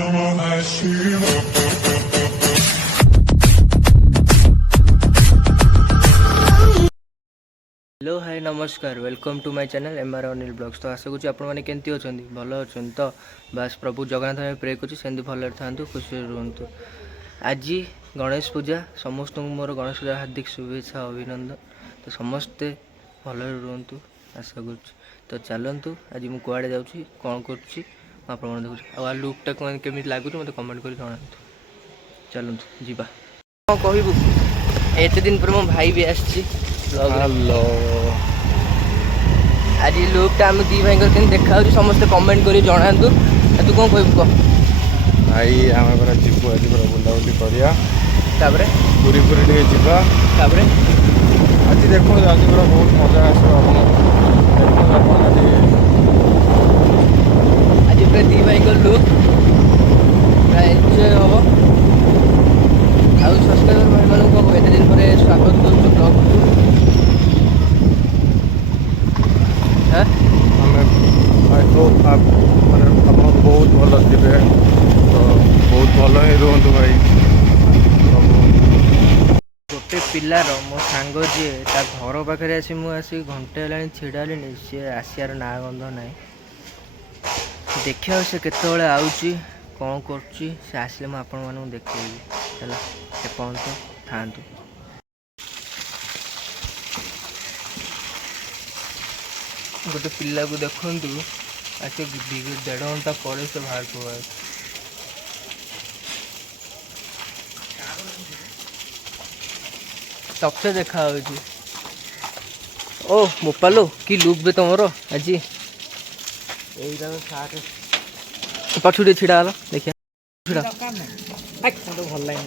Hello hi नमस्कार welcome to my channel MR Anil blogs. तो आशा करूँ आपने केमती अच्छा भल अच्छा तो बास प्रभु जगन्नाथ प्रे करें भल था खुशी रुहतु। आज गणेश पूजा समस्त मोर गणेश पूजा हार्दिक शुभेच्छा अभिनंदन। तो समस्ते भल रुहतु आशा कर। तो चलतु आज मुझे कुआड़े जाऊँगी कौन कर देखुँ आ लुकटा केमी लगुच मत कमेंट कर जनातु। चलतु जीवा कौन कहबू एत दिन पर मो भाई भी आसी। हेलो आज लुकटा आम दी भाई देखा समस्त कमेंट कर जनातु। तू कौन कहबू कह भाई आम पूरा जीव आज पूरा बुलाबुली करिया तापरे पूरी पूरी टे जीवा तापरे आज देखो आज पूरा बहुत मजा आसो आज पूरा दी भाई लुक पूरा एंजय हम आउ सब्सक्राइबर भाई मान को एत दिन पर स्वागत करूँ ब्लॉग को। आई होप आप बहुत भल थे तो बहुत भल ही रुहतु भाई। गोटे पिलार मो सांग जी ता घर पाखे आसी मुझे घंटे है छिड़ा सी आसार ना गंध ना देखा से केतले आउची कौन करुच्ची से आसिले मुझे आपण मानक देखी है एपर्त था। गोटे पिला को देखु आसे 1.5 घंटा पर से बाहर को सबसे देखा ओ मोपालो कि लुक बे तुम आज पछुटे छिड़ा देखिए छिड़ा भल लगे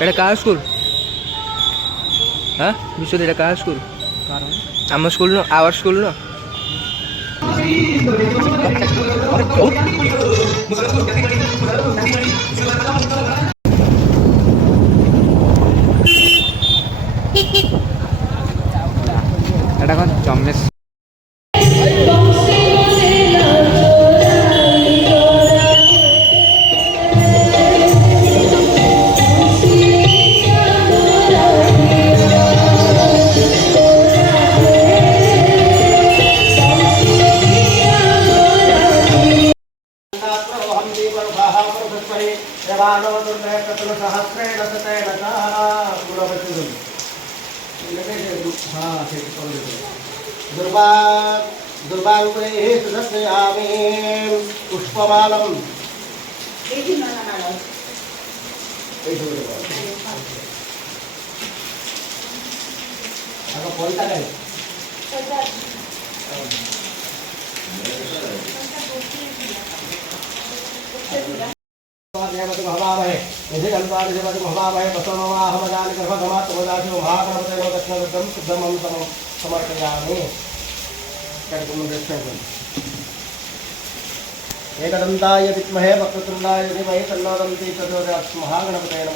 एटा कहा स्कूल हाँ विश्व एटा कहा स्कूल आम स्कूल न आवर स्कूल न एटा कौन चमेश दुर्वाङ्कुरे सुदर्शयामि पुष्पमालम् भवामहे यदि गन्धादिपति भवामहे वसोमवाहमदानि गर्भधमात्मदाशो महागणपतयो दक्षिणवृद्धं शुद्धमं समर्पयामि। एकदन्ताय विद्महे वक्रतुण्डाय धीमहि तन्नो दन्ति प्रचोदयात्। महागणपतये नमः।